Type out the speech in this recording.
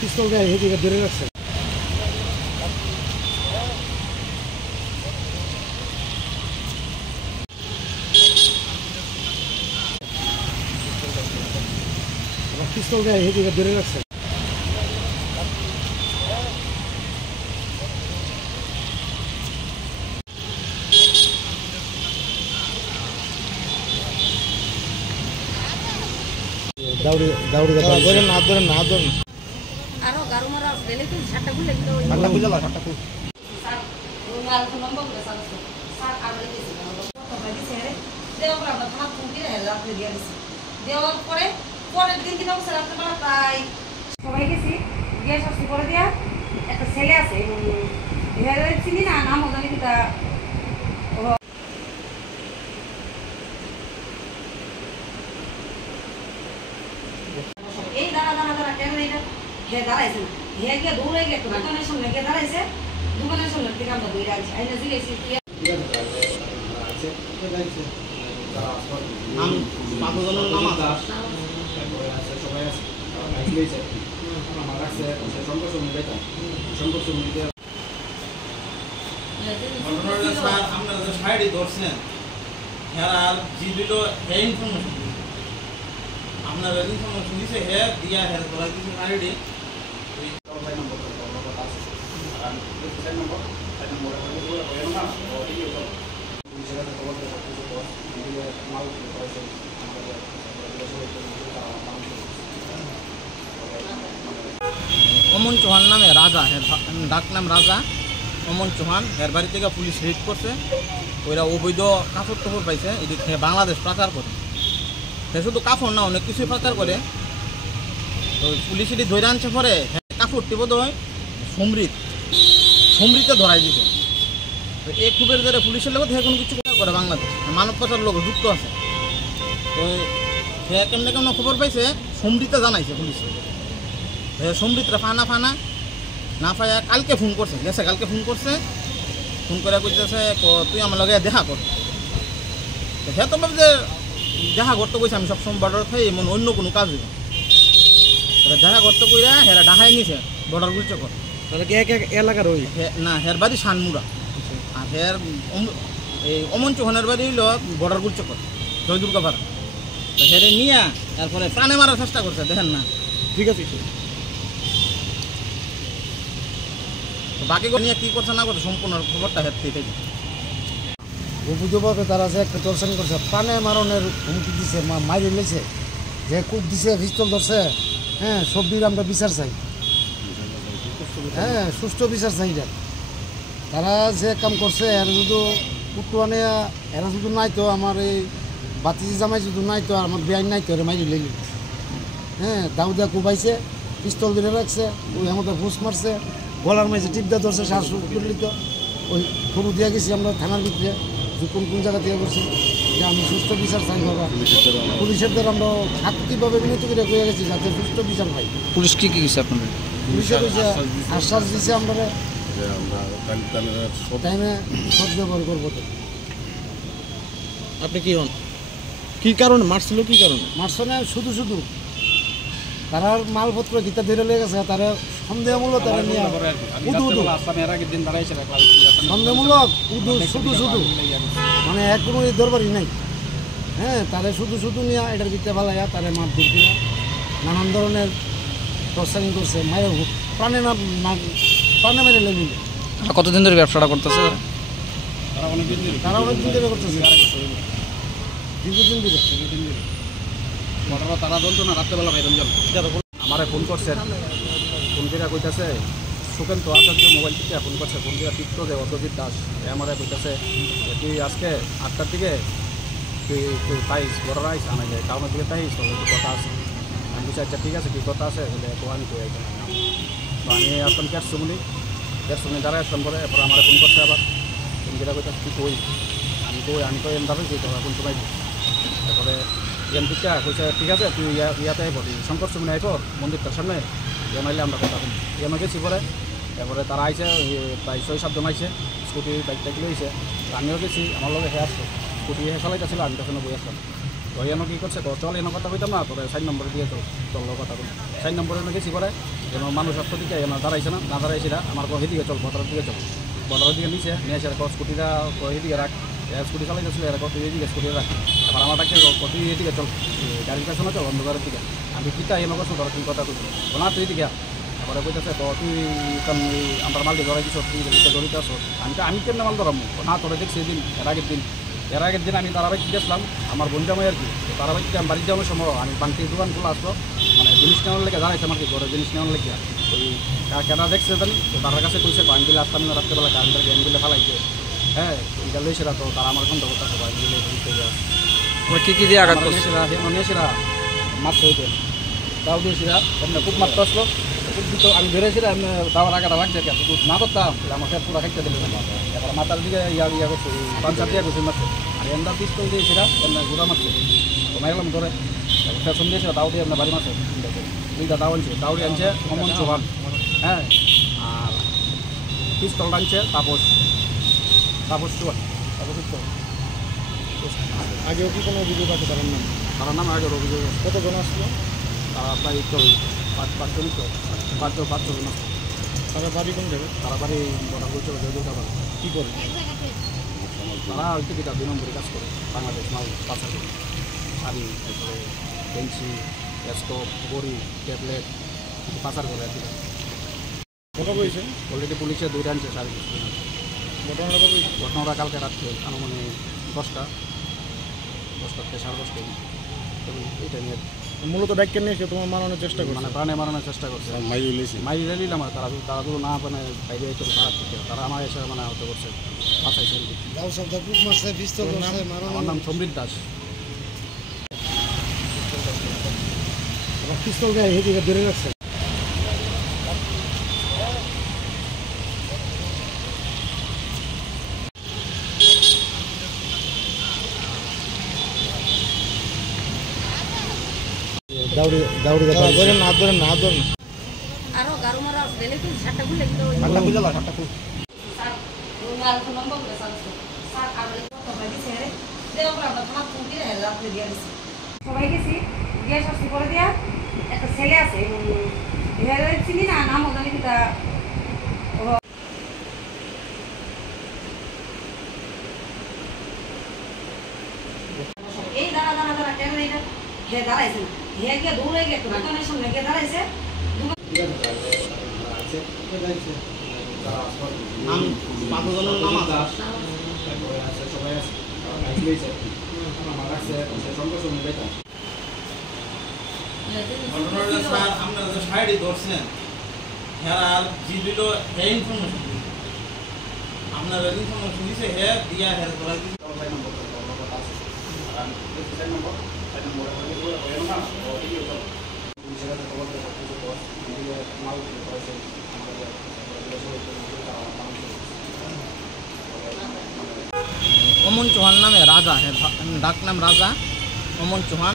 পিস্তল দিয়ে এদিকে ধরে রাখছে। পিস্তল দিয়ে এদিকে ধরে রাখছে। দেওয়ার পরে পরের দিন কিন্তু রাত্রেবেলা প্রায় সবাই গেছি গিয়ে শাস্তি করে দিয়া একটা ছেলে আছে চিনি না নাম জানি কিটা এই দাঁড়া কেন এটা হে দাঁড়াইছে না হে গিয়ে দৌড়ে গিয়ে দোকানের সামনে গিয়ে দাঁড়াইছে দোকানের সামনে থেকে আমরা দৌড়ে আনছি আইনা জিগেছি আপনার ইনফরমেশন দিছে হে দিয়া হে করা দিছে আইডি অমন চৌহান নামে রাজা ডাক নাম রাজা অমন চৌহান এর বাড়ি থেকে পুলিশ রেড করছে ওইরা অবৈধ কাপড় টাপড় পাইছে এদিক বাংলাদেশ পাচার করে সে শুধু কাপড় না অনেক কিছুই পাচার করে তো পুলিশ এটি ধরে আনছে পরে কাপড়টি বোধ হয় সমৃদ্ধে ধরাই দিছে তো এই খুবের ধরে পুলিশের লোক থেকে কোনো কিছু করে বাংলাদেশ মানব পাচার লোক যুক্ত আছে তো সে কেমনে কেমন খবর পাইছে সমৃদ্ধে জানাইছে পুলিশে সমৃদ্ধরা ফানা না পাইয়া কালকে ফোন করছে ফোন করে কইতেছে তুই আমার লগে দেখা কর সে তো ভাব যে দেখা করতে কইছে আমি সবসময় বর্ডার থাই এমন অন্য কোনো কাজ হইব দেখা করতে কইরা হেরা ডাহাই নিছে বর্ডার গুলছে কর তাহলে কি এক এলাকার ওই না হের বাড়ি শানমুরা আর হের এই অমন চৌহানের বাড়ি হইল বর্ডার গুলছে কর জয়দুর্গা পাড়া তো হেরে নিয়ে তারপরে প্রাণে মারার চেষ্টা করছে দেখেন না ঠিক আছে বাকি নিয়ে কী করছে না করছে সম্পূর্ণ খবরটা হের থেকে অবৈধভাবে তারা যে একটা দর্শন করছে প্রাণে মারণের হুমকি দিছে মারি লেছে যে কূপ দিছে পিস্তল ধরছে হ্যাঁ সবজির আমরা বিচার চাই হ্যাঁ সুষ্ঠু বিচার চাই তারা যে কাম করছে এরা যদি কুটুয়ানে এরা যদি নাই তো আমার এই বাতি জামাই যদি নাই তো আমার বেআইন নাই তো এরা মারি লেগে হ্যাঁ দাউদা কুবাইছে পিস্তল ধরে রাখছে ওই আমাদের ঘুষ মারছে গলার মাঝে টিপদা ধরছে শ্বাস করলিত ওই খবর দিয়ে গেছি আমরা থানার ভিতরে যে কোন জায়গা থেকে করছি যে আমি সুস্থ বিচার চাই বাবা পুলিশের দ্বারা আমরা আত্মীয়ভাবে বিনতি করে কয়ে গেছি যাতে সুস্থ বিচার পাই পুলিশ কি গেছে আপনাদের পুলিশের আশ্বাস দিয়েছে আমরা টাইমে সৎ ব্যবহার করবো তো আপনি কি হন কি কারণে মারছিল কি কারণে মারছে না শুধু তারা মালপত্র গীতা ধরে লেগে গেছে তারা সন্দেহমূলক তারা নিয়ে সন্দেহমূলক শুধু মানে এক কোনো দরবারই নাই হ্যাঁ তারা শুধু নিয়ে এটার ভিতরে ভালাইয়া তারা মাপ দিতে নানান ধরনের প্রসারিং করছে মায়ের প্রাণে মেরে লেগে কতদিন ধরে ব্যবসাটা করতেছে তারা অনেকদিন ধরে করতেছে দীর্ঘদিন ধরে তারা বলতো না রাত্রেবেলা ভাই রঞ্জন আমার ফোন করছে ফোন করে কইতেছে সুকেন্ত আচার্য মোবাইল থেকে ফোন করছে ফোন করে টিকতো যে অদ্যজিৎ দাস আমার কইতেছে তুই আজকে 8টার দিকে তুই পাইস বড় রাইস আনা যায় টাউনের দিকে পাইস কথা আছে আমি বলছি আচ্ছা ঠিক আছে কী কথা আছে বলে তো আমি কই তো আমি আসলাম দেড়শো মিনিট দাঁড়ায় আসলাম পরে এরপরে আমার ফোন করছে আবার ফোন করে কইতেছে তুই কই আমি তো এমভাবে যেতে হবে এখন তোমায় তারপরে এমপিকা কইছে ঠিক আছে তুই ইয়াতে আইব শঙ্কর সুমনে আইব মন্দিরটার সামনে নাইলে আমরা কথা বলি এমন গেছি পরে এরপরে তারা আইছে প্রায় 6-7 জন আইছে স্কুটি বাইক টাইক লইছে আমিও গেছি আমার লগে হে আসলো স্কুটি হে চালাইতেছিল আমি তখন বই আসলাম তো এমন কী করছে চল এমন কথা কইতাম না তোর 4 নম্বরে দিয়ে তো চল কথা বলি 4 নম্বরে গেছি পরে যেন মানুষ আসতে দিকে না দাঁড়াইছে না দাঁড়াইছে না আমার হেদিকে চল বর্ডারের দিকে চল বর্ডারের দিকে নিচে নিয়ে এসে স্কুটিটা হেদিকে রাখ স্কুটি চালাইতেছিল এরা কত এদিকে স্কুটি রাখ আবার আমার ডাক্তার কত এদিকে চল গাড়ির পেছনে চল অন্ধকারের দিকে আমি কিতা এমন করছো ধর তুই কথা কইছি না তুই এদিকে এবারে কইতেছে তো তুই আমার মাল দিয়ে ধরাই দিছ তুই জড়িত আছো আমি কেমন মাল ধরাম না তোরা দেখছি এদিন এর আগের দিন আমি তারাবাড়িতে গেছিলাম আমার বোন জামাই আর কি তারাবাড়িতে আমি বাড়িতে যাওয়ার সময় আমি বান্তির দোকান খোলা আসলো মানে জিনিস নেওয়ার লেগে দাঁড়াইছে আমার কি ঘরে জিনিস নেওয়ার লেগে ওই কেনা দেখছে জানি তো তার কাছে কইছে আমি দিলে আসতাম না রাত্রেবেলা কারণ আমি দিলে ফালাইছে হ্যাঁ এটা লইছিলা তো তারা আমার সন্দেহ করতে হবে আমি দিলে ওরা কি দিয়ে আঘাত করছে? নিয়েছিলা মারতে হইতে তাও দিয়েছিলা এমনি খুব মারতে আসলো খুব দিত আমি বেরোয়েছিলাম এমনি তাও রাখাটা লাগছে কেন না করতাম আমার খেয়ে পুরো খাইতে দিলে এবার মাথার দিকে ইয়া করছে পাঞ্চার দিয়ে করছে মারছে আর এমনি পিস্তল দিয়েছিলা এমনি ঘোরা মারছে তো মারলাম ধরে ফ্যাশন দিয়েছিল তাও দিয়ে এমনি বাড়ি মারছে দুইটা তাও আনছে তাও আনছে অমন চৌহান হ্যাঁ আর পিস্তল আনছে তাপস চৌহান আগেও কি কোনো অভিযোগ আছে তার নাম? তার নাম আগের অভিযোগ কতজন আসলো? তারা প্রায় পাঁচজন আসছে তারা বাড়ি কোন জায়গায়? তারা বাড়ি বড় বলছিল জয়দুর্গাবাদ কী করে? তারা হয়তো যেটা 2 নম্বরে কাজ করে বাংলাদেশ মাল পাচার করে শাড়ি তারপরে পেন্সি স্টোভ বড়ি ট্যাবলেট পাচার করে আর কি কত বলছে? অলরেডি পুলিশে 2টা আনছে শাড়ি ঘটনাটা কবে? ঘটনাটা কালকে রাত্রে আনুমানিক 10টা থেকে 10:30 এবং এটা নিয়ে মূলত ডাক্তার নিয়ে এসে তোমার মারানোর চেষ্টা করছে, মানে প্রাণে মারানোর চেষ্টা করছে মাই রেলিলাম তারা তো না মানে বাইরে হইতে খারাপ থেকে তারা আমার এসে মানে আহত করছে বাঁচাইছে আর কি। আমার নাম সমৃদ্ধ দাস। পিস্তল দেয় হেদিকে ধরে রাখছে। ধরেন না আরো গারো মারা আছে দেখলে কি শার্টটা খুলে দিতে ওই স্যার ওই আর ফোন নম্বর করে স্যার আর কত ভাই দিছে রে দেও আমরা থানা ফোন দিয়ে রাতে দিয়ে দিছি সবাই গেছি দিয়ে শাস্তি করে দিয়া একটা ছেলে আছে এর চিনি না নাম জানি কিটা এই দাঁড়া কেন এটা হে দাঁড়াইছে হে গিয়ে দৌড়ে গিয়ে দোকানের সামনে গিয়ে দাঁড়াইছে আপনারা যে সাইডে ধরছেন হেরার জিবিল ইনফরমেশন আপনারা ইনফরমেশন দিছে হে দিয়া হের করা দিছে অমন চৌহান নামে রাজা, ডাক নাম রাজা অমন চৌহান।